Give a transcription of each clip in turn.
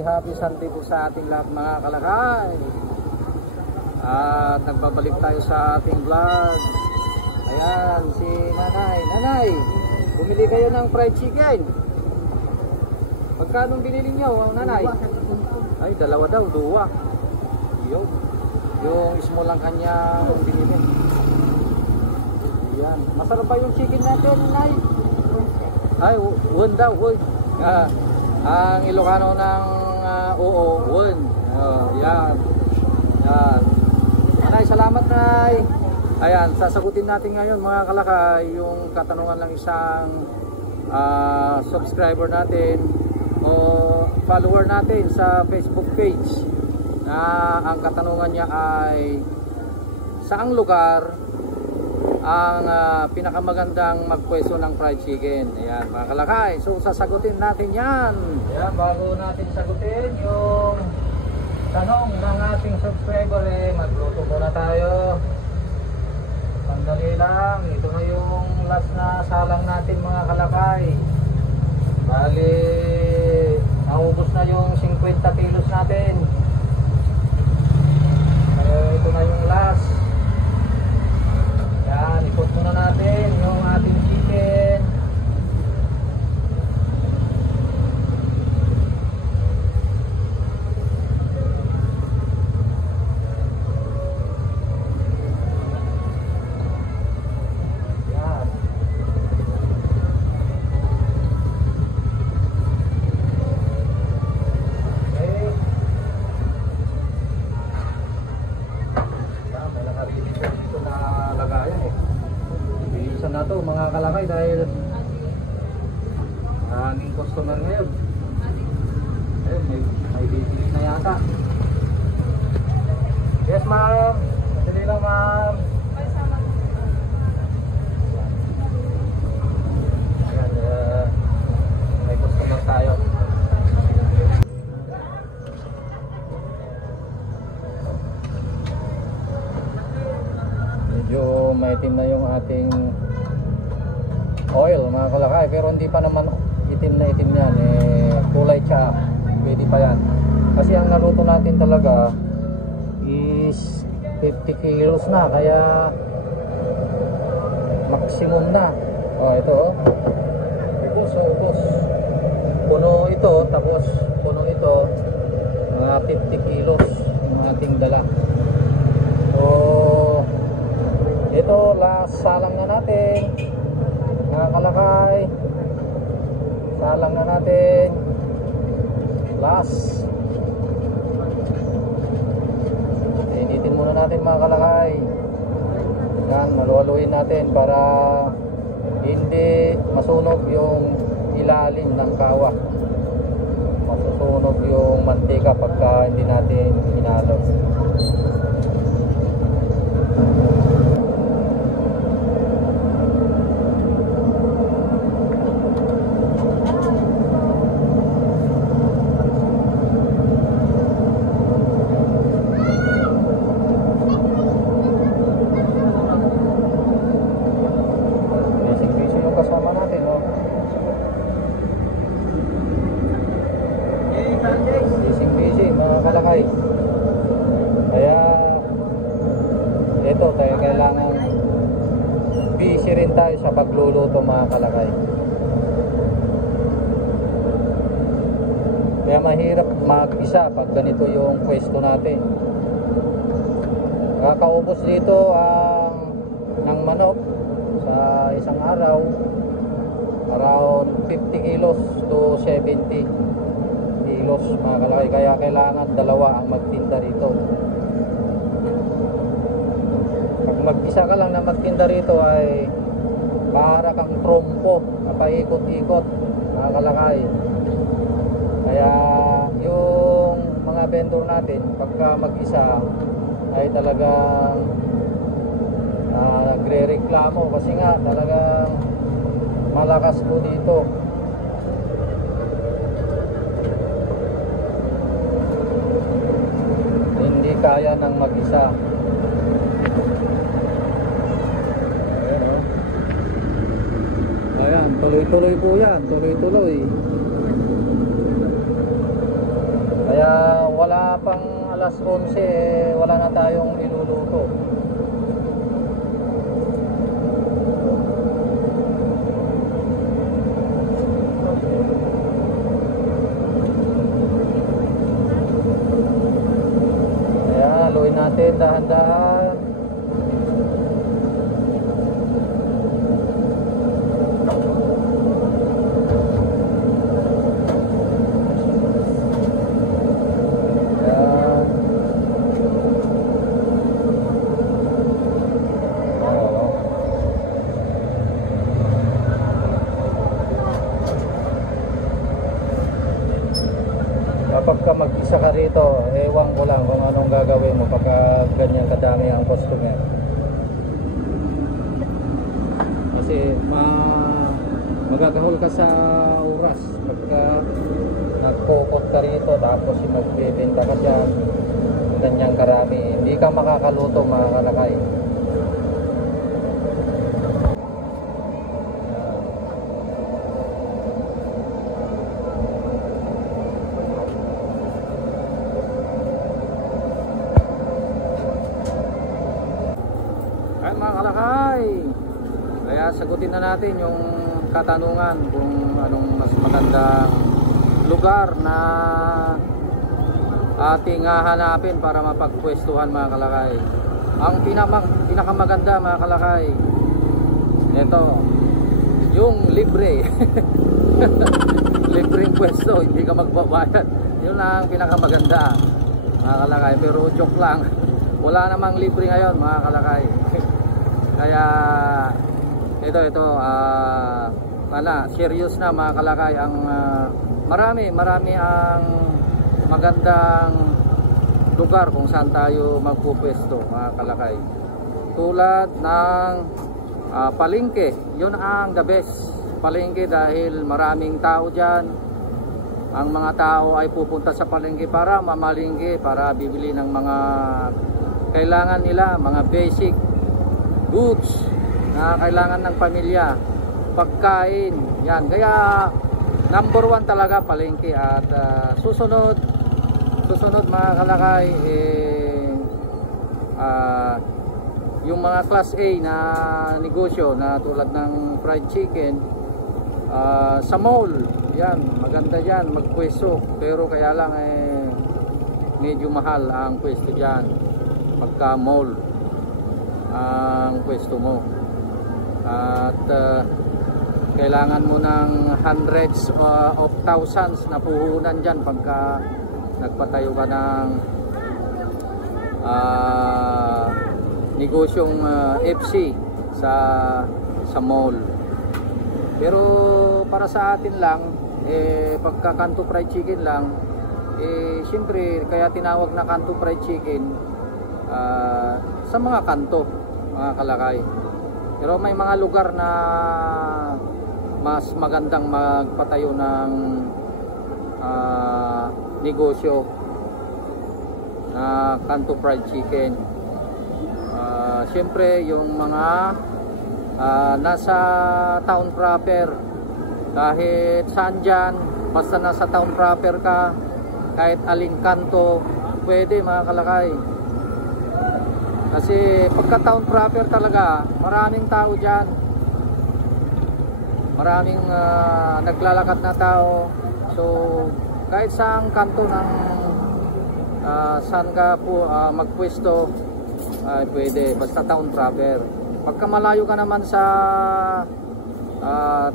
happy Sunday po sa ating lahat mga kalakay. At nagbabalik tayo sa ating vlog. Ayan, si Nanay. Nanay, bumili kayo ng fried chicken. Magkano binili nyo, Nanay? Ay, dalawa daw, duwa. Yung small lang kanya binili. Ayan, masarap ba yung chicken natin, Nanay? Ay, won daw, won. Ang Ilocano ng oo, won. Yan. Yan. Nanay, salamat, Nay. Ayan, sasagutin natin ngayon mga kalakay yung katanungan ng isang subscriber natin o follower natin sa Facebook page, na ang katanungan niya ay saang lugar ang pinakamagandang magpwesto ng fried chicken. Ayan mga kalakay, so sasagutin natin yan. Ayan, bago natin sagutin yung tanong ng ating subscriber, magluto muna tayo. Sandali lang, ito na yung last na salang natin mga kalakay. Bali, naubos na yung 50 kilos natin. Ito na yung last. Yan, ikot muna natin yung ating chicken. Yan. Okay. Yan, may nakaribig dito na lagayan Bilisan na to mga kalakay dahil aming customer ngayon. Ayun, may bibili na yata. Yes ma'am, madali lang ma'am. Ayan, may customer tayo. Medyo maitim na yung ating oil mga kalakay, pero hindi pa naman itim na itim yan, kulay siya, pwede pa yan. Kasi ang naluto natin talaga is 50 kilos na, kaya maximum na. Ito ubos. Puno ito, tapos puno ito, mga 50 kilos yung ating dala. So ito, last salang na natin mga kalakay. Salang na natin, last. Initin muna natin mga kalakay. Yan, maluwaluin natin para hindi masunog yung ilalim ng kawa. Masusunog yung mantika pagka hindi natin hinalo. Busy mga kalakay. Kaya ito, tayo kailangan busy rin tayo sa pagluluto mga kalakay. Kaya mahirap mag-isa pag ganito yung pwesto natin. Kakaubos dito ng manok sa isang araw around 50 kilos to 70 kilos mga kalakay. Kaya kailangan dalawa ang magtinda rito. Pag mag-isa ka lang na magtinda rito ay para kang trompo, napaikot-ikot mga kalakay. Kaya yung mga vendor natin pagka mag-isa ay talagang nagre-reklamo kasi nga talagang malakas po dito. Hindi kaya ng mag-isa. Ayan, tuloy-tuloy po yan, tuloy-tuloy. alas 11 wala na tayong iluluto. Ayan, haluin natin dahan-dahan. Kapag mag-isa ka rito, ewan ko lang kung anong gagawin mo pagka ganyan kadami ang customer. Kasi magagahol ka sa oras pagka nagpukot ka rito, tapos magbibenta ka dyan ganyang karami, hindi ka makakaluto mga kalakay. Mga kalakay, kaya sagutin na natin yung katanungan kung anong mas magandang lugar na ating hahanapin para mapagpwestuhan mga kalakay. Ang pinakamaganda mga kalakay, ito yung libre. Libreng pwesto, hindi ka magbabayad. Yun ang pinakamaganda mga kalakay, pero joke lang, wala namang libre ngayon mga kalakay. Kaya ito serious na mga kalakay ang marami ang magandang lugar kung saan tayo magpupwesto mga kalakay. Tulad ng palengke, yun ang the best. Palengke dahil maraming tao diyan. Ang mga tao ay pupunta sa palengke para mamalingke, para bibili ng mga kailangan nila, mga basic goods na kailangan ng pamilya, pagkain, yan. Kaya number 1 talaga palengke. At susunod mga kalakay, yung mga class A na negosyo na tulad ng fried chicken, sa mall, yan, maganda yan magpwesto, pero kaya lang medyo mahal ang pwesto dyan pagka mall ang pwesto mo. At kailangan mo ng hundreds of thousands na puhunan dyan pagka nagpatayo ka ng negosyong FC sa mall. Pero para sa atin lang, pagka Kanto Fried Chicken lang, siyempre kaya tinawag na Kanto Fried Chicken sa mga kanto mga kalakay. Pero may mga lugar na mas magandang magpatayo ng negosyo na Kanto Fried Chicken. Siyempre yung mga nasa town proper, kahit saan dyan, basta nasa town proper ka, kahit aling kanto pwede mga kalakay. Kasi pagka town proper talaga, maraming tao dyan, maraming naglalakad na tao. So kahit saang kanto ng saan ka po magpwesto, pwede, basta town proper. Pagka malayo ka naman sa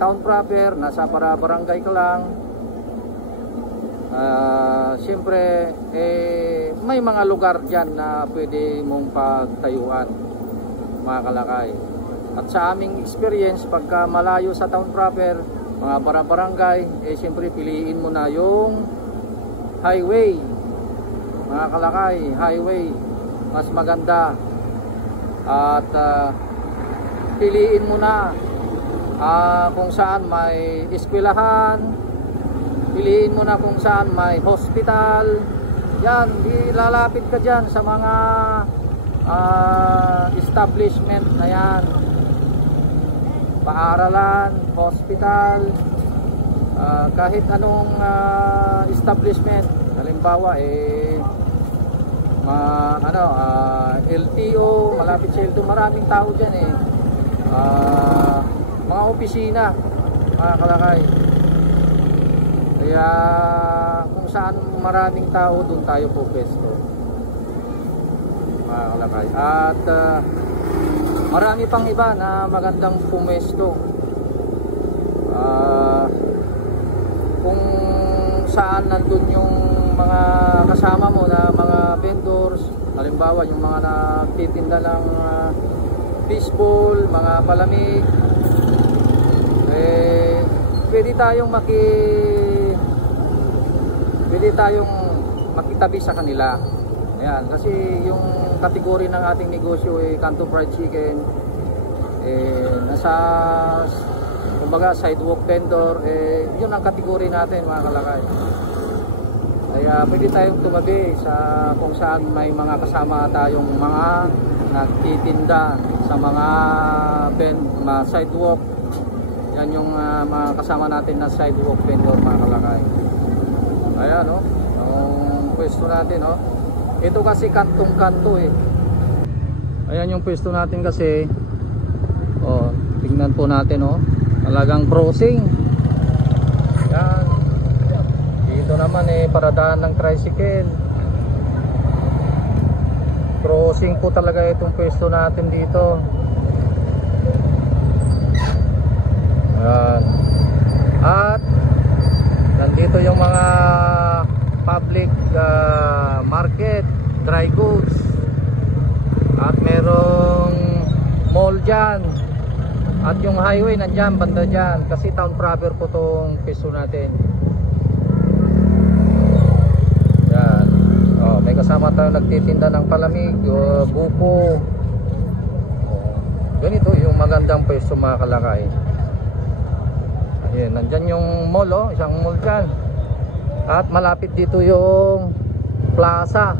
town proper, nasa barangay ka lang, siyempre may mga lugar dyan na pwede mong pagtayuan mga kalakay. At sa aming experience, pagka malayo sa town proper, mga barangay, siyempre piliin mo na yung highway mga kalakay. Highway mas maganda. At piliin mo na kung saan may eskwelahan, piliin mo na kung saan may hospital. Yan, ilalapit ka dyan sa mga establishment na yan, paaralan, hospital, kahit anong establishment. Halimbawa LTO, malapit sa LTO, maraming tao dyan eh. Mga opisina, mga kalakay. Kaya kung saan maraming tao, doon tayo po pwesto, mga kalakay. At marami pang iba na magandang pumesto. Kung saan nandun yung mga kasama mo na mga vendors, halimbawa yung mga nagtitinda ng fishbowl, mga palamig, pwede tayong makitabi sa kanila. Ayan, kasi yung kategory ng ating negosyo Canton Fried Chicken, nasa kumbaga sidewalk vendor, yun ang kategory natin, mga kalakay. Kaya pwede tayong tumabi sa kung saan may mga kasama tayong mga nagtitinda sa mga sidewalk. Yan yung mga kasama natin na sidewalk vendor, mga kalakay. Ayan, no? Ang pwesto natin, no? Ito kasi kantong-kanto eh. Ayan yung pwesto natin kasi. Oh, tingnan po natin, no? Talagang crossing. Yan. Dito naman paradaan ng tricycle. Crossing po talaga itong pwesto natin dito. Yan. At nandito yung mga public market, dry goods. At merong mall dyan. At yung highway nandyan, banda dyan. Kasi town proper po itong pwesto natin. Yan. Oh, may kasama tayo nagtitinda ng palamig, buko. Oh, ganito yung magandang pwesto, mga kalakay. Ayan, nandyan yung mall, oh, isang mall dyan. At malapit dito yung plaza.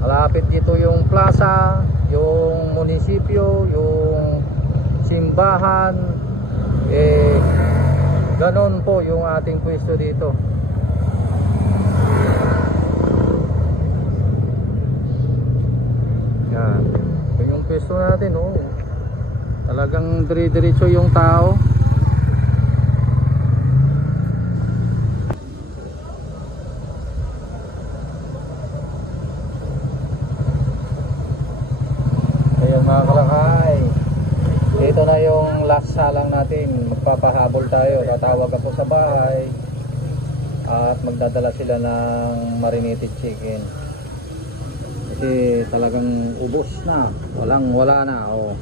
Malapit dito yung plaza, yung munisipyo, yung simbahan. Ganon po yung ating pwesto dito. Yan. Ito yung pwesto natin, oh. Talagang dire-diretso yung tao. Ayan, mga kalakay, dito na yung last salang natin. Magpapahabol tayo. Tatawag ako sa bahay at magdadala sila ng marinated chicken. Kasi talagang ubos na. Wala na, oh.